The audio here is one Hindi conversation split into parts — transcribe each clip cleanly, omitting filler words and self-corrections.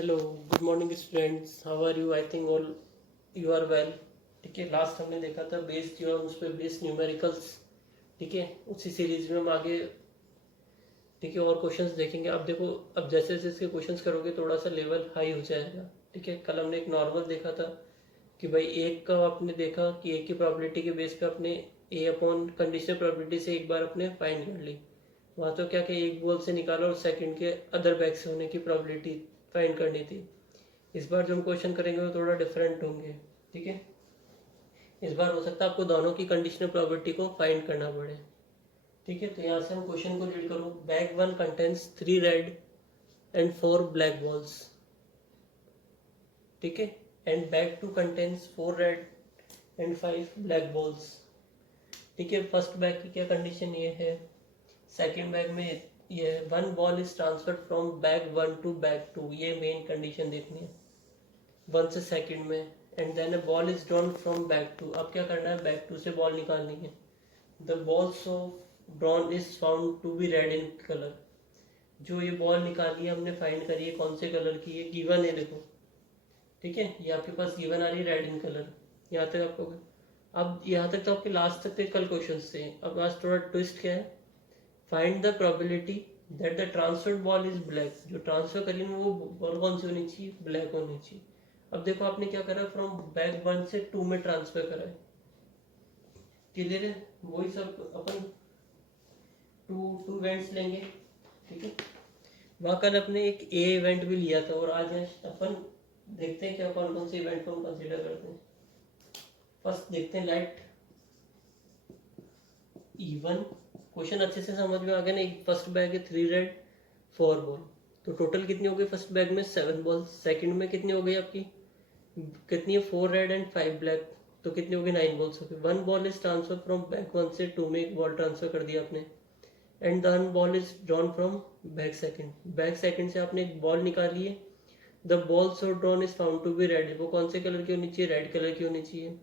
Hello, good morning students, how are you? I think all you are well. ठीक है, लास्ट हमने देखा था बेस्ड थ्योरम्स पे बेस्ड न्यूमेरिकल्स। ठीक है, उसी सीरीज में हम आगे ठीक है और क्वेश्चंस देखेंगे। अब देखो, अब जैसे जैसे इसके क्वेश्चंस करोगे थोड़ा सा लेवल हाई हो जाएगा। ठीक है, कल हमने एक नॉर्मल देखा था कि भाई एक का आपने देखा कि एक की प्रोबेबिलिटी के बेस पे अपने ए अपॉन कंडीशनल प्रोबेबिलिटी से एक बार अपने फाइंड कर ली। वहाँ तो क्या कि एक बॉल से निकाला और सेकंड के अदर बैग से होने की प्रोबेबिलिटी फाइंड करनी थी। इस बार जो हम क्वेश्चन करेंगे वो थोड़ा डिफरेंट होंगे। ठीक है, इस बार हो सकता है आपको दोनों की कंडीशनल प्रोबेबिलिटी को फाइंड करना पड़े। ठीक है, तो यहाँ से हम क्वेश्चन को रीड करो। Bag one contents 3 red and 4 black balls. ठीक है, and bag two contents 4 red and 5 black balls. ठीक है, फर्स्ट बैग की क्या कंडीशन ये है, सेकेंड बैग में ये है one ball is transferred from bag one to bag two, ये मेन कंडीशन देखनी है वन से सेकंड में। And then a ball is drawn from bag two, अब क्या करना है, बैक टू से बॉल निकालनी है। The ball so drawn is found to be red in colour, जो ये बॉल निकाली है हमने फाइंड करी है कौन से कलर की है, गिवन है देखो। ठीक है, ये आपके पास गिवन आ रही है रेड इन कलर। यहाँ तक आपको, अब यहाँ तक तो आपके लास्ट तक के कल क्वेश्चन थे। अब आज थोड़ा ट्विस्ट क्या है, find the probability that the transferred ball is black, जो ट्रांसफर करी है वो बॉल कौन सी होनी चाहिए, ब्लैक होनी चाहिए। अब देखो आपने क्या करा, फ्रॉम बैग वन से टू में ट्रांसफर करा है। क्लियर है, वही सब अपन टू टू इवेंट्स लेंगे। ठीक है, वहाँ कल अपने एक ए इवेंट भी लिया था और आज अपन देखते हैं क्या कौन कौन से इवेंट को हम कंसिडर करते हैं। फर्स्ट देखते हैं लेट इवन। क्वेश्चन अच्छे से समझ में आ गया ना। एक फर्स्ट बैग है 3 रेड 4 बॉल, तो टोटल कितनी हो गई फर्स्ट बैग में 7 बॉल। सेकंड में कितनी हो गई आपकी, कितनी है 4 रेड एंड 5 ब्लैक, तो कितनी हो गई 9 बॉल्स हो गई। One ball is transfer from bag one से टू में एक बॉल ट्रांसफर कर दिया आपने। And the ball is drawn from bag second, bag second से आपने एक बॉल निकाली है। The ball so drawn is found to be red, वो कौन से कलर की होनी चाहिए, रेड कलर की होनी चाहिए।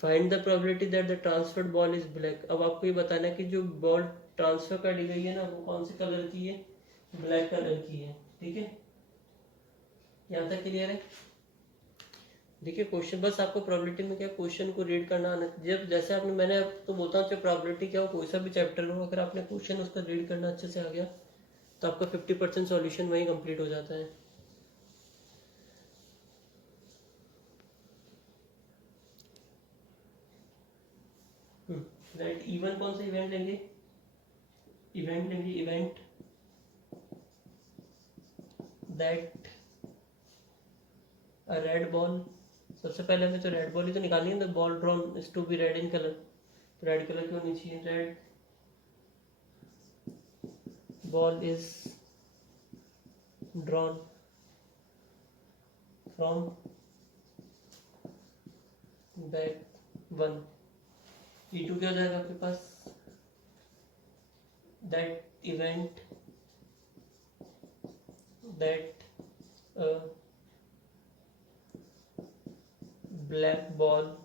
Find the probability that the transferred ball is black, अब आपको ये बताना है कि जो बॉल ट्रांसफर कर दी गई है ना वो कौन से कलर की है, ब्लैक कलर की है। ठीक है, यहाँ तक क्लियर है। देखिए क्वेश्चन, बस आपको प्रोबेबिलिटी में क्या क्वेश्चन को रीड करना आना। जब जैसे आपने, मैंने तो बोलता हूँ प्रोबेबिलिटी क्या हो, कोई सा भी चैप्टर हो, अगर आपने क्वेश्चन उसका रीड करना अच्छे से आ गया तो आपका 50% सॉल्यूशन वहीं कंप्लीट हो जाता है। राइट, इवन कौन सा इवेंट लेंगे, event that a red ball. सबसे पहले हमें तो रेड बॉल ही तो निकालनी है, the ball drawn is to be red in colour, red colour की होनी चाहिए। Red ball is drawn from bag one. E two क्या हो जाएगा आपके पास, that event that black ball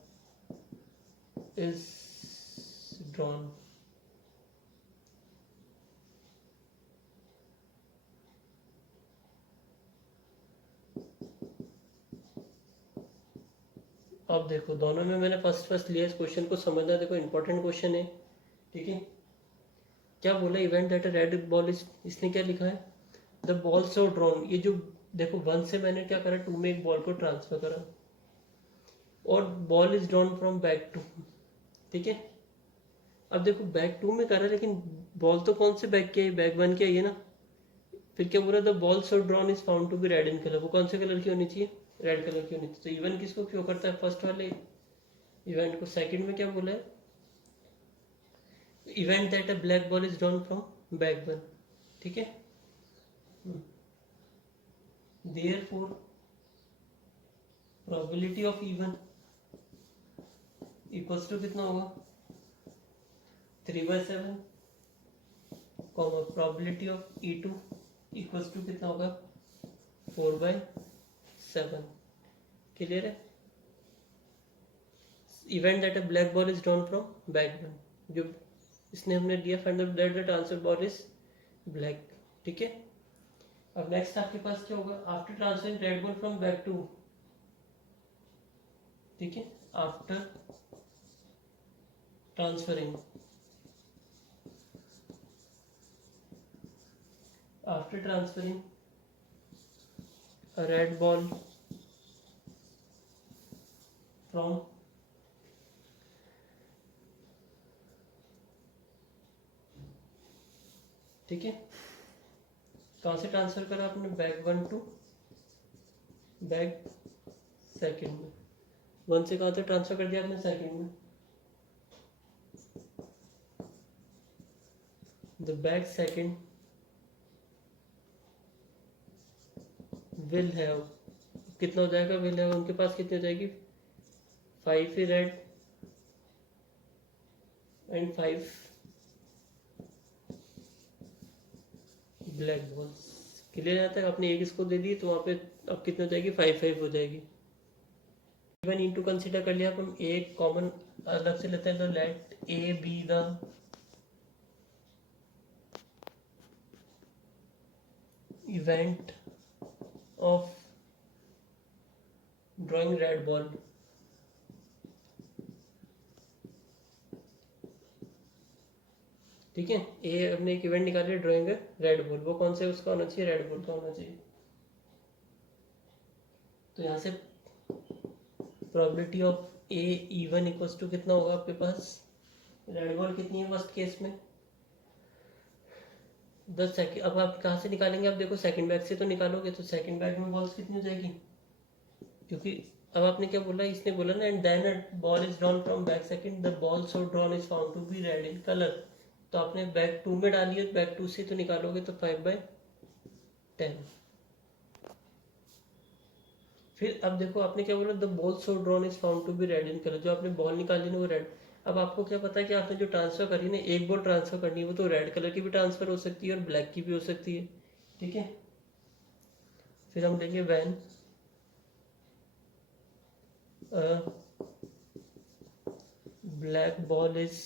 is drawn. अब देखो दोनों में मैंने फर्स्ट फर्स्ट लिया, इस क्वेश्चन को समझना, देखो इंपॉर्टेंट क्वेश्चन है। ठीक है, क्या बोला, event that red ball is, इसने क्या लिखा है, द बॉल सो ड्रॉन। ये जो देखो वन से मैंने क्या करा, टू में एक बॉल को ट्रांसफर करा और ball is drawn from bag two. ठीक है, अब देखो बैक टू में करा लेकिन बॉल तो कौन से बैक की है, बैक वन की है ना। फिर क्या बोला, the ball so drawn is found to be red in colour, वो कौन से कलर की होनी चाहिए, रेड कलर की होनी चाहिए। तो इवन किसको क्यों करता है, फर्स्ट वाले इवेंट को। सेकंड में क्या बोला है, event that a black ball is drawn from bag one. ठीक है, therefore probability of E one equals to कितना होगा, 3/7, comma probability of E two equals to कितना होगा, 4/7। क्लियर है, event that a black ball is drawn from bag one, जो इसने हमने दिया, find that the transfer ball is black. ठीक है, अब नेक्स्ट आपके पास क्या होगा, after transferring red ball from bag two, ठीक है, after transferring a red ball from ठीक है, कहाँ से ट्रांसफर करा आपने, बैग 1 टू बैग सेकंड में, 1 से कहाँ तक ट्रांसफर कर दिया आपने, सेकंड में। The bag second will have, कितना हो जाएगा, विल हैव उनके पास कितनी हो जाएगी, 5 ही red and 5 black balls. Clear आता है, आपने एक इसको दे दी तो वहाँ पे अब कितनी हो जाएगी, 5 हो जाएगी। इवन इनटू कंसीडर कर लिया, अब हम एक कॉमन अलग से लेते हैं, तो let A be the event of drawing red ball. ठीक है, ए हमने एक इवेंट निकाले ड्राइंग रेड बॉल, वो कौन से उसका होना चाहिए, रेड बॉल का होना चाहिए। तो यहाँ से probability of A E one equals to कितना होगा आपके पास, रेड बॉल कितनी है फर्स्ट केस में, 10 सेकेंड। अब आप कहाँ से निकालेंगे, आप देखो सेकंड बैग से तो निकालोगे, तो सेकंड बैग में बॉल्स कितनी हो जाएगी, क्योंकि अब आपने क्या बोला, इसने बोला ना, and then a ball is drawn from bag second, the ball so drawn is found to be red in colour. तो आपने बैग 2 में डाली है, बैग 2 से तो निकालोगे तो 5/10। फिर अब देखो आपने क्या बोला, the ball so drawn is found to be red in colour, जो आपने बॉल निकाली ना वो रेड। अब आपको क्या पता है कि आपने जो ट्रांसफर करी ना, एक बॉल ट्रांसफर करनी है, वो तो रेड कलर की भी ट्रांसफर हो सकती है और ब्लैक की भी हो सकती है। ठीक है, फिर हम लेंगे when black ball is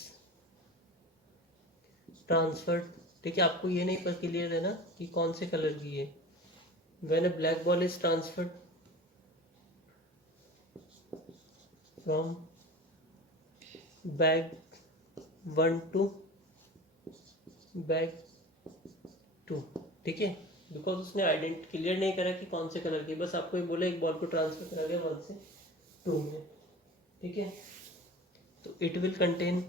transferred. ठीक है, आपको ये नहीं पता क्लियर है ना कि कौन से कलर की है। When a black ball is transferred from bag 1 to bag 2, ठीक है, बिकॉज उसने आइडेंट क्लियर नहीं करा कि कौन से कलर की, बस आपको ये बोला एक बॉल को ट्रांसफर करा गया 1 से 2 में। ठीक है, तो इट विल कंटेन,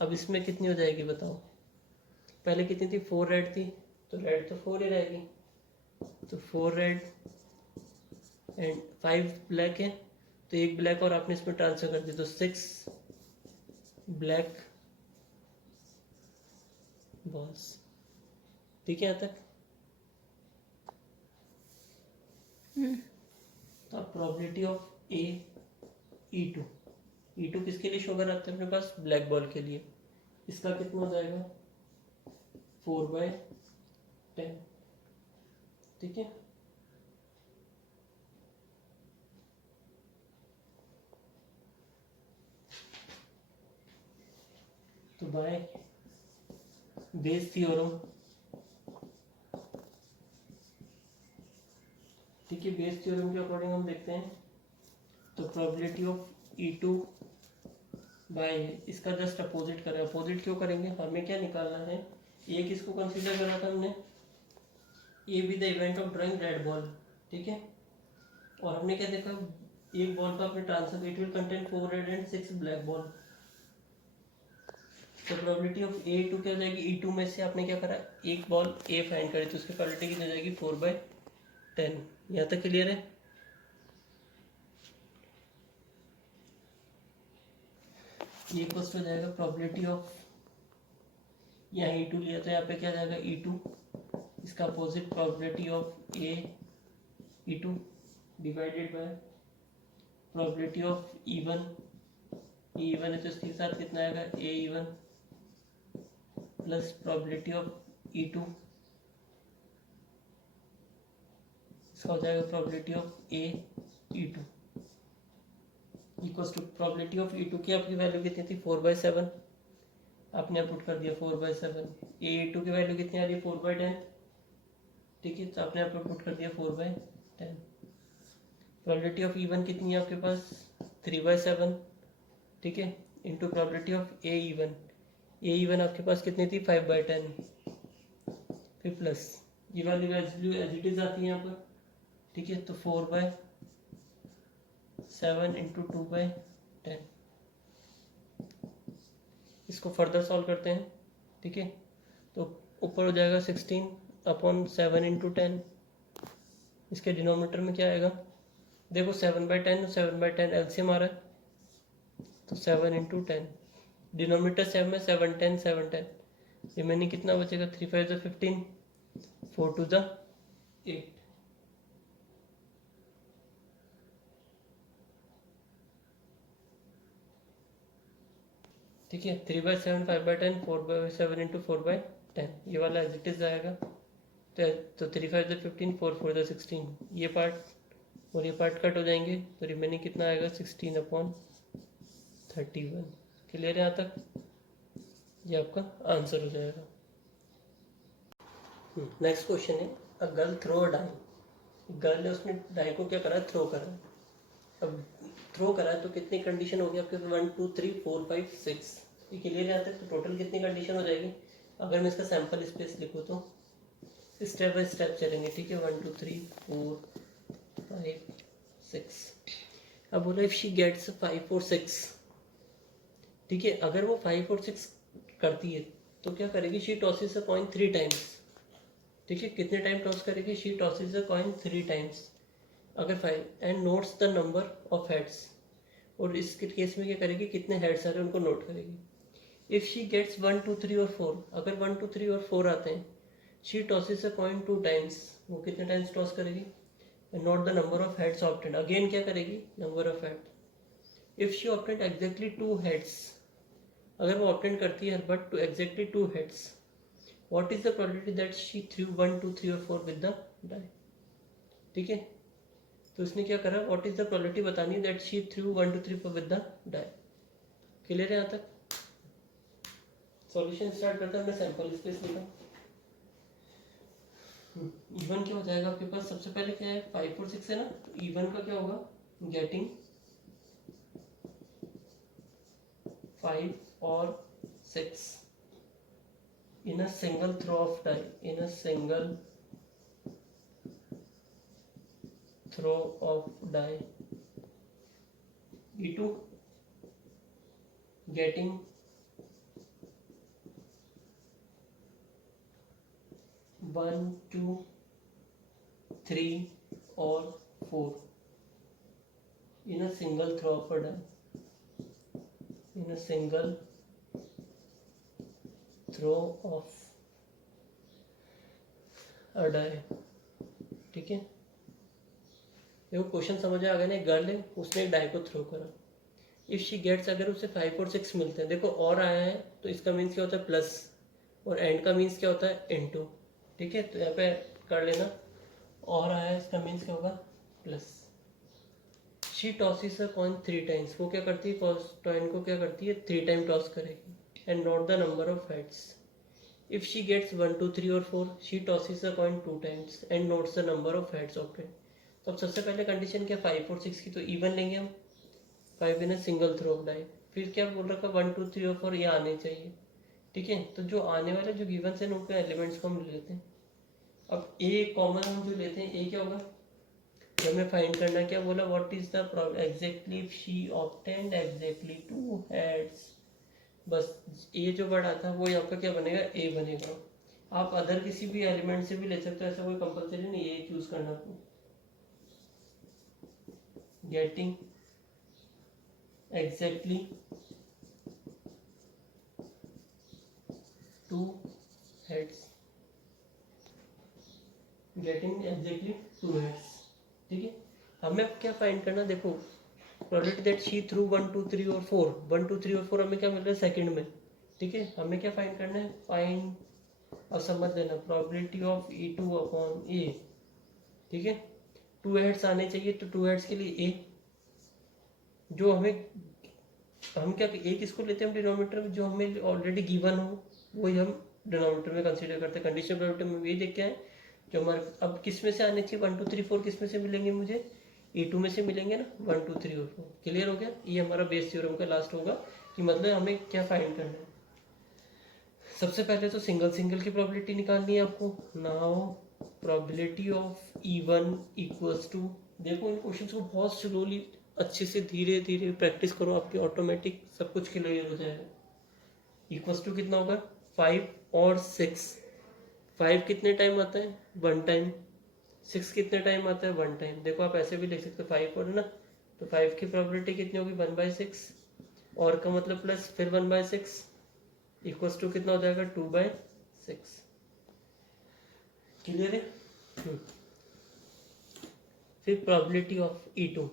अब इसमें कितनी हो जाएगी बताओ, पहले कितनी थी, 4 रेड थी, तो रेड तो 4 ही रहेगी, तो 4 रेड एंड 5 ब्लैक है, तो एक ब्लैक और आपने इसमें ट्रांसफर कर दिया, तो 6 ब्लैक बॉल्स। ठीक है यहाँ तक। तो अब probability of A E two किसके लिए शो कराते हैं अपने पास, ब्लैक बॉल के लिए, इसका कितना हो जाएगा, 4/10। ठीक है, तो बाय बेस थ्योरम, ठीक है, बेस थ्योरम के अकॉर्डिंग हम देखते हैं, तो प्रोबेबिलिटी ऑफ E2 बाय, इसका जस्ट अपोजिट करें, अपोजिट क्यों करेंगे, हमें क्या निकालना है, एक इसको कंसीडर करा था हमने, ए with the event of drawing red ball. ठीक है, और हमने क्या देखा, एक बॉल का अपने transfer, it will contain 4 red and 6 black ball. तो प्रोबेबिलिटी ऑफ E2 क्या हो जाएगी, E2 में से आपने क्या करा, एक बॉल ए फाइंड करी, तो उसकी प्रोबेबिलिटी कितनी हो जाएगी, 4/10। यहाँ तक क्लियर है। ये इक्वल्स हो जाएगा प्रोबेबिलिटी ऑफ, यहाँ E2 लिया तो यहाँ पे क्या जाएगा, E2, इसका opposite probability of E2 divided by probability of E1 है, तो इसके साथ कितना आएगा, E1 plus probability of E2, इसका हो जाएगा probability of E2 equals to probability of E2 की आपकी वैल्यू कितनी थी, 4/7, आपने पुट कर दिया 4/7। A2 की वैल्यू कितनी आ रही है 4/10, ठीक है, तो आपने यहाँ पे पुट कर दिया 4/10। प्रोबेबिलिटी ऑफ E1 कितनी है आपके पास 3/7, ठीक है, into probability of A E1 आपके पास कितनी थी 5/10, फिर प्लस ये वाली वैल्यू एज इट इज आती है यहाँ पर, ठीक है, तो 4/7 इंटू 2/10। इसको फर्दर सॉल्व करते हैं, ठीक है, तो ऊपर हो जाएगा 16/7 इंटू 10। इसके डिनोमीटर में क्या आएगा, देखो 7/10 7/10 एलसीएम आ रहा है, तो 7 इंटू 10, डिनोमीटर 7 में 7 10 7 10, रिमेनिंग कितना बचेगा 3 5 15, 4 2 8। ठीक है, 3/7 5/10 4/7 इंटू 4/10, ये वाला एज इट इज आएगा। तो 3 5 15, 4 4 16, ये पार्ट और ये पार्ट कट हो जाएंगे, तो रिमेनिंग कितना आएगा 16/31। क्लियर है यहाँ तक, ये आपका आंसर हो जाएगा। नेक्स्ट क्वेश्चन है, a girl throw a die. Girl ने उसने डाई को क्या करा, थ्रो करा। अब थ्रो करा तो कितनी कंडीशन होगी आपके 1 2 3 4 5 6, ये क्लियर है यहाँ तक। तो टोटल कितनी कंडीशन हो जाएगी, अगर मैं इसका सैंपल स्पेस लिखूँ तो स्टेप बाय स्टेप चलेंगे, ठीक है। 1 2 3 4 5 6। अब बोला इफ शी गेट्स 5 और 6, ठीक है, अगर वो 5 और 6 करती है तो क्या करेगी, she tosses a coin 3 times, ठीक है, कितने टाइम टॉस करेगी, she tosses a coin 3 times, अगर 5 and notes the number of heads, और इसके केस में क्या करेगी, कितने हेड्स आ रहे हैं उनको नोट करेगी। इफ शी गेट्स 1 2 3 और 4, अगर 1 2 3 और 4 आते हैं, she tosses a coin 2 times, वो कितने टाइम्स टॉस करेगी, and note the number of heads obtained, again क्या करेगी, number of head. If she obtained exactly 2 heads, अगर वो ऑप्टेंड करती है but to exactly 2 heads, what is the probability that she threw 1 2 3 और 4 विद द डाई, ठीक है। तो इसने क्या करा, व्हाट इज द प्रोबेबिलिटी बतानी है that she threw 1 2 3 4 with the die. Clear है यहाँ तक। सॉल्यूशन स्टार्ट करते हैं, मैं सैंपल स्पेस लिखा। इवन क्या हो जाएगा आपके पास, सबसे पहले क्या है 5 और 6 है ना, तो इवन का क्या होगा, गेटिंग 5 और 6 in a single throw of die, in a single throw of die. E2 getting 1 2 3 or 4 in a single throw of a die, in a single throw of a die, ठीक है। देखो क्वेश्चन समझ आ गया ना, गर्ल है उसने एक डाई को थ्रो करा, इफ शी गेट्स, अगर उसे 5 और 6 मिलते हैं, देखो और आया है तो इसका मीन्स क्या होता है प्लस, और एंड का मीन्स क्या होता है इनटू, ठीक है, तो यहाँ पे कर लेना, और आया है इसका मीन्स क्या होगा plus. She tosses a coin 3 times, वो क्या करती है कॉइन को क्या करती है 3 टाइम टॉस करेगी, and note the number of heads. If she gets 1 2 3 और 4, she tosses a coin 2 times and notes the number of heads obtained. तो अब सबसे पहले कंडीशन क्या 5 और 6 की, तो इवन लेंगे हम, 5 in a single throw of die. फिर क्या बोल रखा 1 2 3 और 4 ये आने चाहिए, ठीक है, तो जो आने वाले जो गिवन है उनके एलिमेंट्स को हम ले लेते हैं। अब ए कॉमन हम जो लेते हैं, ए क्या होगा, हमें फाइंड करना क्या बोला, what is the exactly if she obtained exactly 2 heads, बस ए जो बड़ा था वो यहाँ पर क्या बनेगा ए बनेगा। आप अदर किसी भी एलिमेंट से भी ले सकते हो, ऐसा कोई कंपलसरी नहीं है चूज करना आपको। Getting exactly 2 heads, getting exactly 2 heads, ठीक है। हमें अब क्या फाइंड करना, देखो प्रोबेबिलिटी दैट शी थ्रू 1 2 3 और 4, 1 2 3 और 4 हमें क्या मिल रहा है सेकंड में, ठीक है। हमें क्या फाइंड करना है, फाइंड, अब समझ लेना प्रोबेबिलिटी ऑफ E2 अपॉन ए, ठीक है। 2 हेड्स आने चाहिए, तो 2 हेड्स के लिए ए, जो हमें हम क्या एक इसको लेते हैं हम डिनोमिनेटर में जो हमें ऑलरेडी गिवन हो, वही हम डिनोमिनेटर में कंसीडर करते हैं। कंडीशनल प्रोबेबिलिटी में यही देख के आए जो हमारे अब किस में से आने चाहिए, 1 2 3 4 किस में से मिलेंगे मुझे, E2 में से मिलेंगे ना, 1 2 3 और 4। क्लियर हो गया? ये हमारा बेस थ्योरम का लास्ट होगा कि मतलब हमें क्या फाइंड करना है। सबसे पहले तो सिंगल सिंगल की प्रोबेबिलिटी निकालनी है आपको। Now probability of E1 equals to, देखो इन क्वेश्चन को बहुत स्लोली अच्छे से धीरे धीरे प्रैक्टिस करो, आपकी ऑटोमेटिक सब कुछ क्लियर हो जाएगा। इक्वल्स टू कितना होगा, 5 और 6। 5 कितने टाइम आता है, 1 टाइम। 6 कितने टाइम आता है, 1 टाइम। देखो आप ऐसे भी लिख सकते हो 5 और ना, तो 5 की प्रोबेबिलिटी कितनी होगी, 1/6, और का मतलब प्लस फिर 1/6 इक्वल्स टू कितना हो जाएगा, 2/6। क्लियर है? फिर प्रोबेबिलिटी ऑफ E2,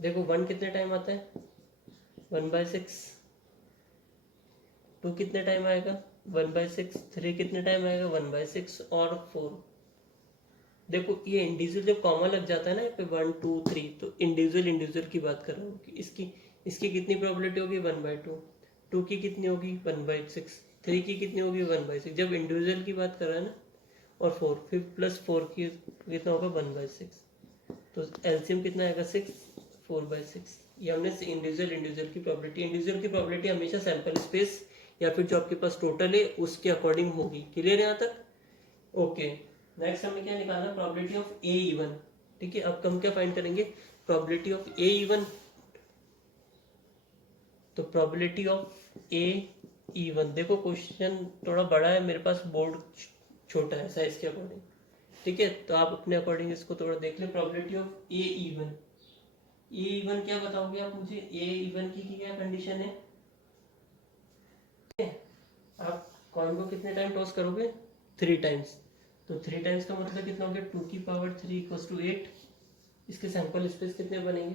देखो 1 कितने टाइम आता है, 1/6। 2 कितने टाइम आएगा, 1/6। 3 कितने टाइम आएगा, 1/6 और 4। देखो ये इंडिविजुअल जब कॉमा लग जाता है ना पे 1 2 3, तो इंडिविजुअल की बात कर रहा हूँ कि इसकी कितनी प्रोबेबिलिटी होगी, 1/2। 2 की कितनी होगी, 1/6। 3 की कितनी होगी, 1/6। जब इंडिविजुअल की बात कर रहा है ना, और 4 फिर प्लस 4 की कितना होगा, 1/6। तो एलसीएम कितना आएगा, 6, 4/6। ये हमने इंडिविजुअल की प्रोबेबिलिटी हमेशा सैंपल स्पेस या फिर जो आपके पास टोटल है उसके अकॉर्डिंग होगी। क्लियर है यहाँ तक? ओके, नेक्स्ट हमें क्या निकालना, प्रोबेबिलिटी ऑफ ए इवन। ठीक है, अब हम क्या फाइंड करेंगे, प्रोबेबिलिटी ऑफ ए इवन। तो प्रोबेबिलिटी ऑफ ए इवन, देखो क्वेश्चन थोड़ा बड़ा है, मेरे पास बोर्ड छोटा है साइज के अकॉर्डिंग। ठीक है, तो आप अपने अकॉर्डिंग इसको थोड़ा देख ले। Probability of A even, A even क्या बताओगे आप मुझे, ए इवन की क्या कंडीशन है? आप कॉइन को कितने टाइम टॉस करोगे, 3 टाइम्स। तो 3 टाइम्स का मतलब कितना हो गया, 2 की पावर 3 इक्वल्स टू 8। इसके सैंपल स्पेस कितने बनेंगे,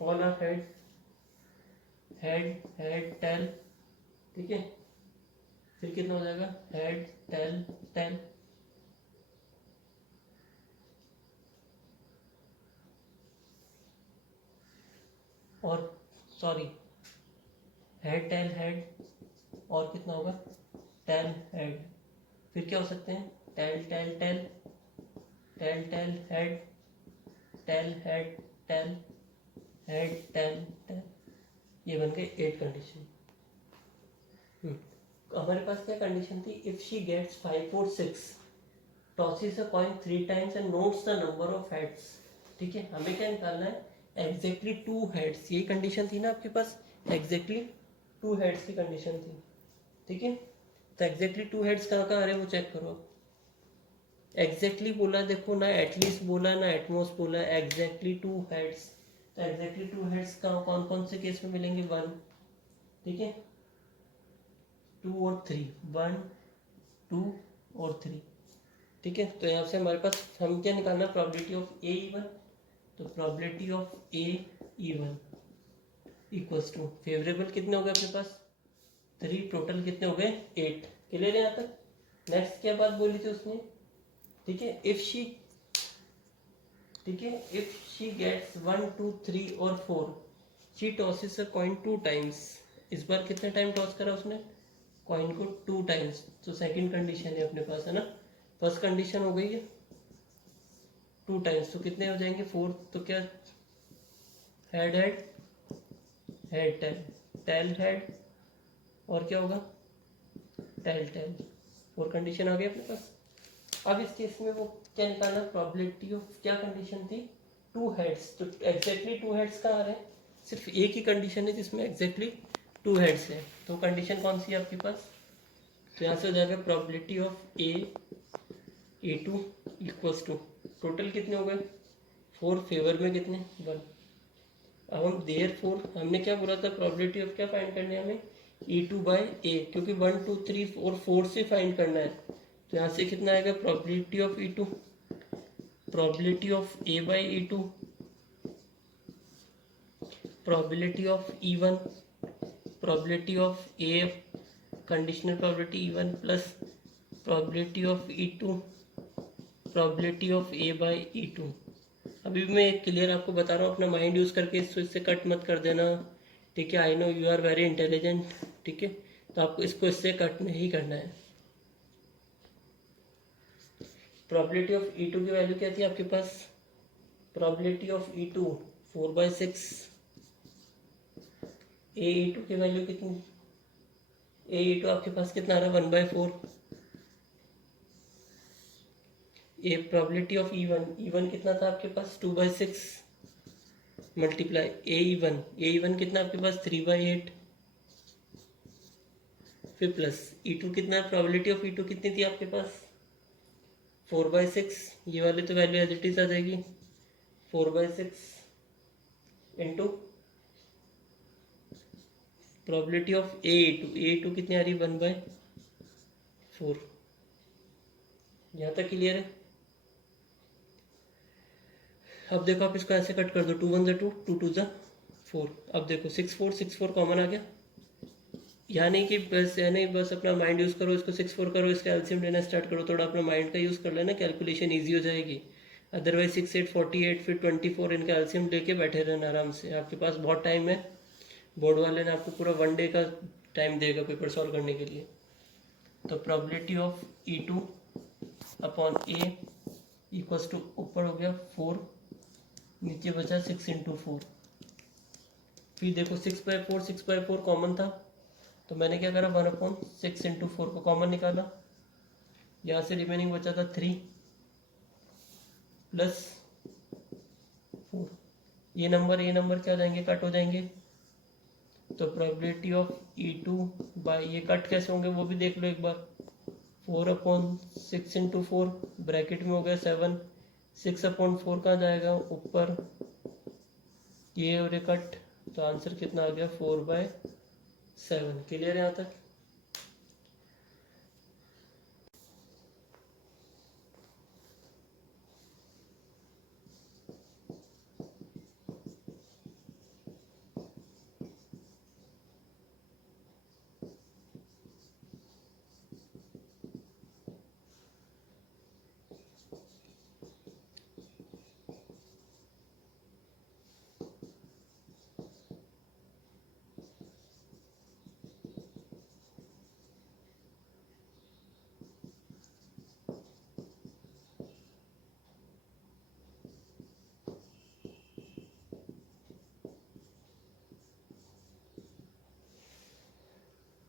all are head head head tail. ठीक है, फिर कितना हो जाएगा, हेड टेल टेल। और सॉरी, हेड टेल हेड, और कितना होगा, टेल हेड। फिर क्या हो सकते हैं, tail tail tail, tail tail head, tail head tail, head tail tail. ये बन गए 8 कंडीशन। हमारे पास क्या कंडीशन थी, इफ शी गेट्स 5 और 6, tosses a coin 3 times and notes the number of heads. ठीक है, हमें क्या निकालना है, एग्जैक्टली 2 हेड्स। यही कंडीशन थी ना आपके पास, एग्जैक्टली 2 हेड्स की कंडीशन थी। ठीक है, तो एग्जैक्टली 2 हेड्स कहाँ कहाँ आ रहे हैं वो चेक करो। एग्जैक्टली बोला, देखो ना एटलीस्ट बोला ना एटमोस्ट बोला, एग्जैक्टली 2 हेड्स। तो एग्जैक्टली 2 हेड्स का कौन कौन से केस में मिलेंगे, 1, ठीक है, 2 और 3, 1 2 और 3। ठीक है, तो यहाँ से हमारे पास हम क्या निकालना, प्रोबेबिलिटी ऑफ ए इवन। तो probability of A E one equals to, favourable कितने हो गए अपने पास, 3, टोटल कितने हो गए, 8। क्लियर है यहाँ तक? नेक्स्ट क्या बात बोली थी उसने, ठीक है, इफ शी, ठीक है, इफ शी गेट्स 1 2 3 और 4, she tosses a coin 2 times. इस बार कितने टाइम टॉस करा उसने, कॉइन को 2 टाइम्स। तो सेकंड कंडीशन है अपने पास, है ना। फर्स्ट कंडीशन हो गई है 2 टाइम्स, तो कितने हो जाएंगे, 4। तो क्या, head head head tail, tail head, और क्या होगा, टेल टेल। 4 कंडीशन आ गई अपने पास। अब इस केस में वो क्या निकालना, प्रोबेबिलिटी ऑफ क्या कंडीशन थी, 2 हेड्स। तो एग्जैक्टली 2 हेड्स कहाँ आ रहे हैं, सिर्फ एक ही कंडीशन है जिसमें एग्जैक्टली 2 हेड्स है। तो कंडीशन कौन सी है आपके पास, तो यहाँ से हो जाएगा probability of A2 equals to, total कितने हो गए, 4, फेवर में कितने, 1। अब हम देयरफॉर हमने क्या बोला था, प्रोबेबिलिटी ऑफ क्या फाइंड करनी है हमें, E2/A, क्योंकि 1 2 3 और 4 से फाइंड करना है। तो यहाँ से कितना आएगा, probability of E2, probability of A/E2, probability of E1, probability of A, conditional probability E1 plus probability of E2, probability of A/E2। अभी भी मैं एक क्लियर आपको बता रहा हूँ, अपना माइंड यूज़ करके इससे कट मत कर देना, ठीक है। I know you are very intelligent, ठीक है, तो आपको इसको इससे कट नहीं करना है। प्रोबेबिलिटी ऑफ E2 की वैल्यू क्या थी आपके पास? Probability of E2 4/6। E2 की वैल्यू कितनी? E2 आपके पास कितना आ रहा है? 1/4। ये प्रोबेबिलिटी ऑफ E1 कितना था आपके पास? 2/6 मल्टीप्लाई ए ई वन कितना आपके पास? 3/8। फिर प्लस E2 कितना है? प्रोबेबिलिटी ऑफ E2 कितनी थी आपके पास? 4/6। ये वाली तो वैल्यू एज इट इज आ जाएगी, 4/6 into probability of A two कितनी आ रही? 1/4। यहाँ तक क्लियर है? अब देखो आप इसको ऐसे कट कर दो, 2 1 ज़ा 2, 2 2 ज़ा 4। अब देखो 6 4 कॉमन आ गया। यहाँ नहीं कि बस या नहीं बस अपना माइंड यूज़ करो, इसको 6 4 करो, इसका एलसीएम लेना स्टार्ट करो, थोड़ा अपना माइंड का यूज़ कर लेना, कैलकुलेशन ईजी हो जाएगी। अदरवाइज 6 8 48 फिर 24 इनका एलसीएम लेके बैठे रहना आराम से। आपके पास बहुत टाइम है, बोर्ड वाले ने आपको पूरा 1 डे का टाइम देगा पेपर सॉल्व करने के लिए। तो probability of E2 upon A equals to, ऊपर हो गया 4, नीचे बचा 6 इंटू 4। फिर देखो 6/4 कॉमन था, तो मैंने क्या करा? 1/6 इंटू 4 को कॉमन निकाला, यहाँ से रिमेनिंग बचा था 3 प्लस 4। ये नंबर क्या हो जाएंगे? कट हो जाएंगे। तो प्रोबेबिलिटी ऑफ E2 बाई, ये कट कैसे होंगे वो भी देख लो एक बार। 4/6 इंटू 4 ब्रैकेट में हो गया 7, 6/4 कहाँ जाएगा? ऊपर, ये और ये कट, तो आंसर कितना आ गया? 4/7। क्लियर है यहाँ तक?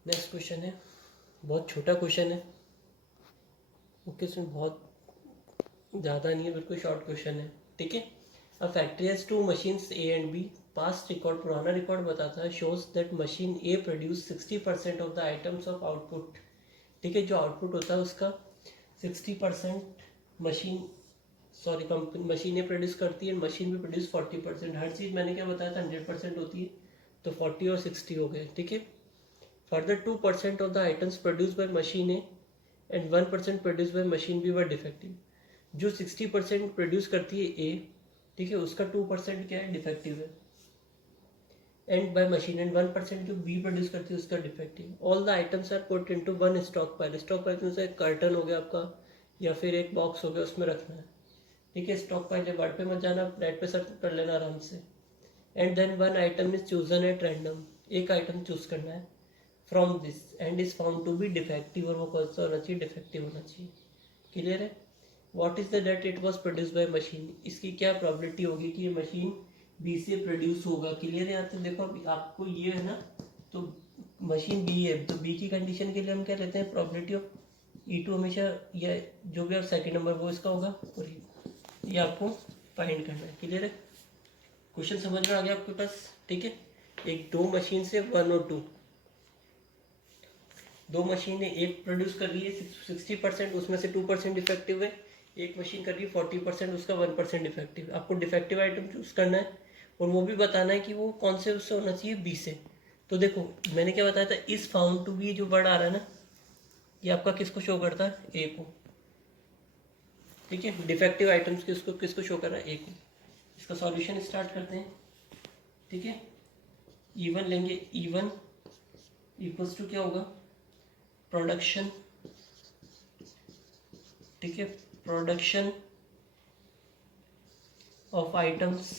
नेक्स्ट क्वेश्चन है, बहुत छोटा क्वेश्चन है, ओके, इसमें बहुत ज़्यादा नहीं है, बिल्कुल शॉर्ट क्वेश्चन है, ठीक है। A factory has 2 machines A and B. Past record, पुराना रिकॉर्ड बताता है, shows that machine A produce 60% of the items of output, ठीक है। जो आउटपुट होता है उसका 60% मशीन, सॉरी कंपनी, मशीनें प्रोड्यूस करती है, मशीन भी प्रोड्यूस 40%। हर चीज़ मैंने क्या बताया था? 100% होती है, तो 40 और 60 हो गए, ठीक है। Further 2% of the items produce by machine A and 1% produce by machine B were defective. जो 60% प्रोड्यूस करती है ए, ठीक है, उसका 2% क्या है? डिफेक्टिव है। एंड बाय मशीन, एंड 1% जो बी प्रोड्यूस करती है उसका defective. All the items are put into one stock pile. Stock pile में से एक कर्टन हो गया आपका, या फिर एक बॉक्स हो गया, उसमें रखना है, ठीक है। स्टॉक पाइल है, वर्ड पे मत जाना, नेट पे सर्च कर लेना आराम से। And then one item is chosen at random, एक आइटम चूज करना है from this and is found to be defective, और वो कौन सा होना चाहिए? डिफेक्टिव होना चाहिए। क्लियर है? What is the that it was produce by machine, इसकी क्या प्रोबेबिलिटी होगी कि ये मशीन बी से प्रोड्यूस होगा। क्लियर है? यहाँ तो देखो अभी आपको ये है ना, तो मशीन बी है, तो बी की कंडीशन के लिए हम क्या लेते हैं? प्रोबेबिलिटी ऑफ E2 हमेशा, या जो भी आप सेकंड नंबर वो इसका होगा, और ये आपको फाइंड करना है। क्लियर है? क्वेश्चन समझ में आ गया आपके पास? ठीक है। एक दो मशीन से 1 और 2, दो मशीनें, एक प्रोड्यूस कर रही है 60%, उसमें से 2% डिफेक्टिव है। एक मशीन कर रही है 40%, उसका 1% डिफेक्टिव। आपको डिफेक्टिव आइटम चूज करना है, और वो भी बताना है कि वो कौन से उससे होना चाहिए? बी से। तो देखो मैंने क्या बताया था, इस फाउंड टू बी जो वर्ड आ रहा है ना, ये आपका किसको शो करता है? ए को, ठीक है। डिफेक्टिव आइटम्स किसको शो कर रहा है? ए को। इसका सॉल्यूशन स्टार्ट करते हैं, ठीक है। E1 लेंगे, E1 इक्वल्स टू क्या होगा? प्रोडक्शन, ठीक है, production of items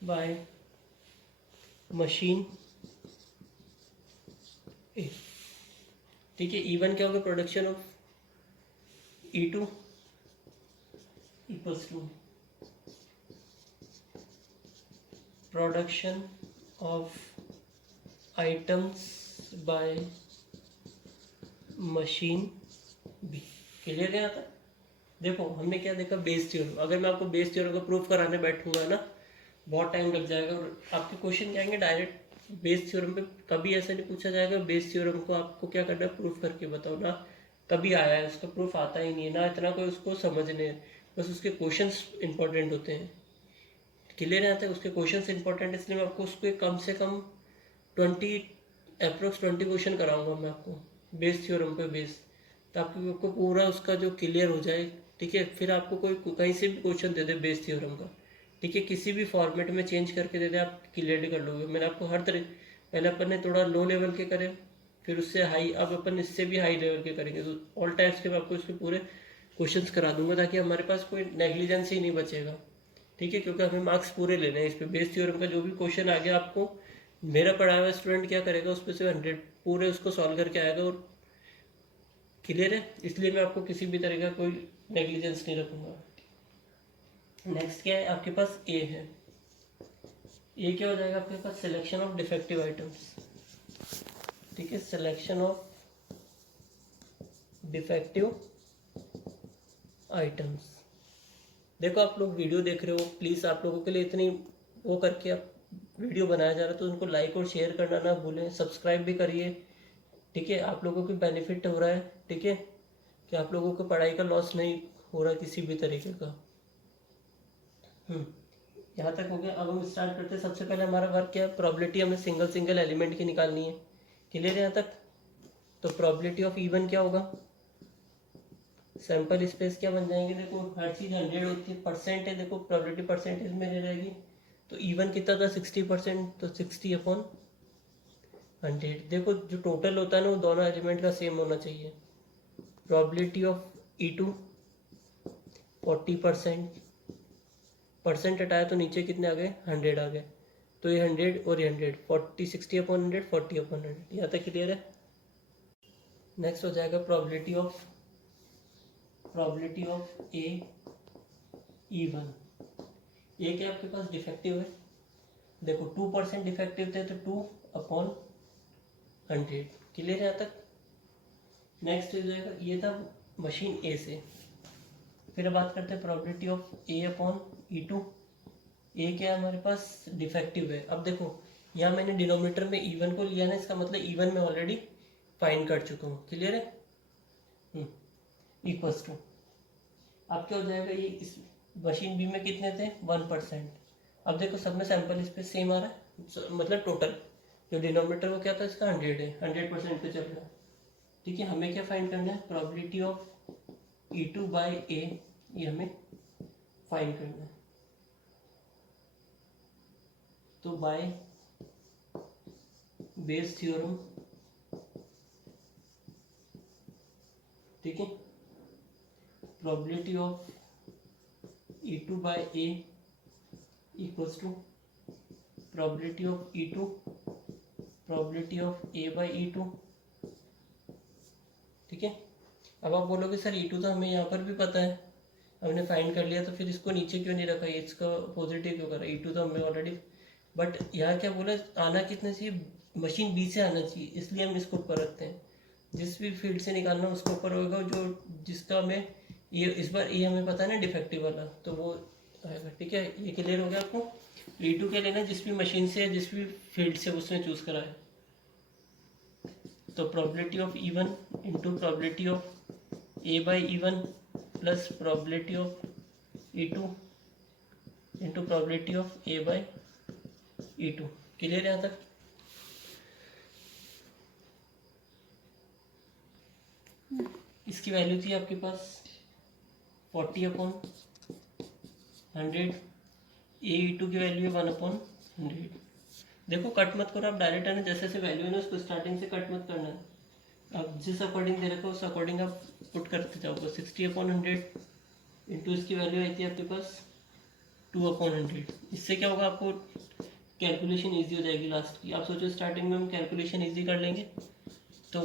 by machine A. ठीक है, E1 क्या होगा, production of E2 equals to production of items by machine B. Clear है यहाँ तक? देखो हमने क्या देखा, बेस थ्योरम। अगर मैं आपको बेस थ्योरम को प्रूफ कराने बैठूंगा ना, बहुत टाइम लग जाएगा और आपके क्वेश्चन क्या आएंगे डायरेक्ट बेस थ्योरम पे। कभी ऐसा नहीं पूछा जाएगा बेस थ्योरम को आपको क्या करना है, प्रूफ करके बताओ ना। कभी आया है, उसका प्रूफ आता ही नहीं है ना, इतना कोई उसको समझने, बस उसके क्वेश्चंस इंपॉर्टेंट होते हैं। क्लियर रहता है, उसके क्वेश्चंस इंपॉर्टेंट है, इसलिए मैं आपको उसको कम से कम 20 अप्रोक्स 20 क्वेश्चन कराऊंगा मैं आपको बेस थ्योरम पे बेस, ताकि आपको पूरा उसका जो क्लियर हो जाए। ठीक है, फिर आपको कोई कहीं से भी क्वेश्चन दे दे बेस थ्योरम का, ठीक है, किसी भी फॉर्मेट में चेंज करके दे दे, आप क्लियर कर लोगे। मैंने आपको हर तरह, पहले अपन ने थोड़ा लो लेवल के करे, फिर उससे हाई, अब अपन इससे भी हाई लेवल के करेंगे। तो ऑल टाइप्स के मैं आपको इसके पूरे क्वेश्चंस करा दूंगा, ताकि हमारे पास कोई नेग्लिजेंस ही नहीं बचेगा। ठीक है, क्योंकि हमें मार्क्स पूरे लेने हैं इस पे। बेस थ्योरम का जो भी क्वेश्चन आ गया, आपको मेरा पढ़ाया हुआ स्टूडेंट क्या करेगा, उस पर से 100 पूरे उसको सॉल्व करके आएगा। और क्लियर है, इसलिए मैं आपको किसी भी तरह का कोई नेग्लिजेंस नहीं रखूंगा। नेक्स्ट क्या है आपके पास, ए है। ये क्या हो जाएगा आपके पास, सिलेक्शन ऑफ डिफेक्टिव आइटम्स। ठीक है, सिलेक्शन ऑफ डिफेक्टिव आइटम्स। देखो आप लोग वीडियो देख रहे हो, प्लीज़ आप लोगों के लिए इतनी वो करके आप वीडियो बनाया जा रहा है, तो उनको लाइक और शेयर करना ना भूलें, सब्सक्राइब भी करिए। ठीक है, आप लोगों की बेनिफिट हो रहा है। ठीक है, कि आप लोगों को पढ़ाई का लॉस नहीं हो रहा किसी भी तरीके का। यहाँ तक हो गया। अब हम स्टार्ट करते हैं। सबसे पहले हमारा वर्क क्या है, प्रोबेबिलिटी हमें सिंगल सिंगल एलिमेंट की निकालनी है। क्लियर है यहाँ तक? तो प्रोबेबिलिटी ऑफ E1 क्या होगा, सैंपल स्पेस क्या बन जाएंगे, देखो हर चीज़ 100 होती है, परसेंट है, देखो प्रोबेबिलिटी परसेंटेज में रह जाएगी। तो E1 कितना था, 60%, तो 60/100। देखो जो टोटल होता है ना, वो दोनों एलिमेंट का सेम होना चाहिए। प्रोबेबिलिटी ऑफ E2 40%, परसेंट हटाया तो नीचे कितने आ गए, 100 आ गए। तो ये 100 और ये 100, 40 60/100 40/100। यहाँ तक क्लियर है? नेक्स्ट हो जाएगा प्रोबेबिलिटी ऑफ ए E1। ये क्या आपके पास डिफेक्टिव है, देखो 2% डिफेक्टिव थे, तो 2/100। क्लियर है यहाँ तक? नेक्स्ट हो जाएगा, ये था मशीन ए से। फिर बात करते हैं प्रोबेबिलिटी ऑफ A/E2। ए क्या है हमारे पास, डिफेक्टिव है। अब देखो यहाँ मैंने डिनोमिनेटर में E1 को लिया ना, इसका मतलब E1 में ऑलरेडी फाइंड कर चुका हूँ। क्लियर है? इक्वल्स टू, अब क्या हो जाएगा, ये इस मशीन बी में कितने थे, 1%। अब देखो सब में सैंपल स्पेस सेम आ रहा है, मतलब टोटल जो डिनोमिनेटर वो क्या था इसका, 100 है, 100% पे चल रहा है। ठीक है, हमें क्या फाइंड करना है, प्रोबेबिलिटी ऑफ E2/A, ये हमें फाइंड करना है। तो बाय बेस थ्योरम, ठीक है, probability of E2/A equals to probability of E2 probability of A/E2। ठीक है, अब आप बोलोगे सर E2 तो हमें यहाँ पर भी पता है, हमने फाइंड कर लिया, तो फिर इसको नीचे क्यों नहीं रखा, ये इसका पॉजिटिव क्यों करा, E2 तो हमें ऑलरेडी। बट यहाँ क्या बोला, आना कितने चाहिए, मशीन बी से आना चाहिए, इसलिए हम इसको ऊपर रखते हैं। जिस भी फील्ड से निकालना उसको ऊपर होगा, जो जिसका हमें ये इस बार ये हमें पता है ना डिफेक्टिव वाला, तो वो आएगा। ठीक है, ये क्लियर हो गया आपको? E2 क्या लेना है, जिस भी मशीन से जिस भी फील्ड से उसने चूज करा है। तो probability of E1 into probability of A/E1 plus probability of E2 into probability of A/E2। Clear है यहाँ तक? इसकी वैल्यू थी आपके पास 40/100। A/E2 की वैल्यू है 1/100। देखो कट मत करो, आप डायरेक्ट है ना, जैसे जैसे वैल्यू है ना उसको स्टार्टिंग से कट मत करना है। आप जिस अकॉर्डिंग दे रखा है उस अकॉर्डिंग आप पुट करते जाओगे। 60/100 इंटू इसकी वैल्यू आई थी आपके पास 2/100। इससे क्या होगा, आपको कैलकुलेशन इजी हो जाएगी लास्ट की। आप सोचो स्टार्टिंग में हम कैलकुलेशन इजी कर लेंगे, तो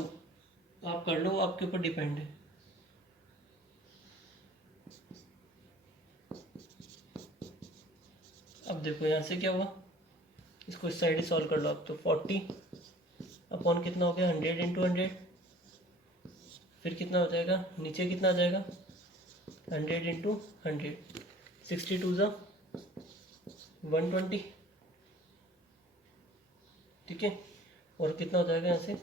आप कर लो, आपके ऊपर डिपेंड है। अब देखो यहाँ से क्या हुआ, इसको इस साइड ही सॉल्व कर लो आप। तो 40 अपॉन कितना हो गया 100 इंटू 100, फिर कितना हो जाएगा, नीचे कितना आ जाएगा 100 इंटू 100, 62 ज़ा 120, ठीक है। और कितना हो जाएगा यहाँ से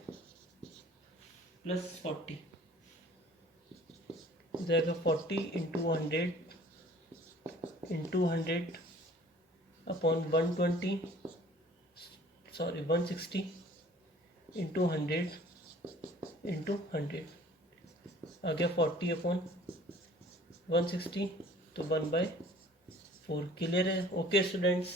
प्लस 40 हो जाएगा, 40 into 100 upon 120, sorry 160 into 100 into 100 आ गया 40 अपॉन 160, तो 1/4। क्लियर है? Okay students.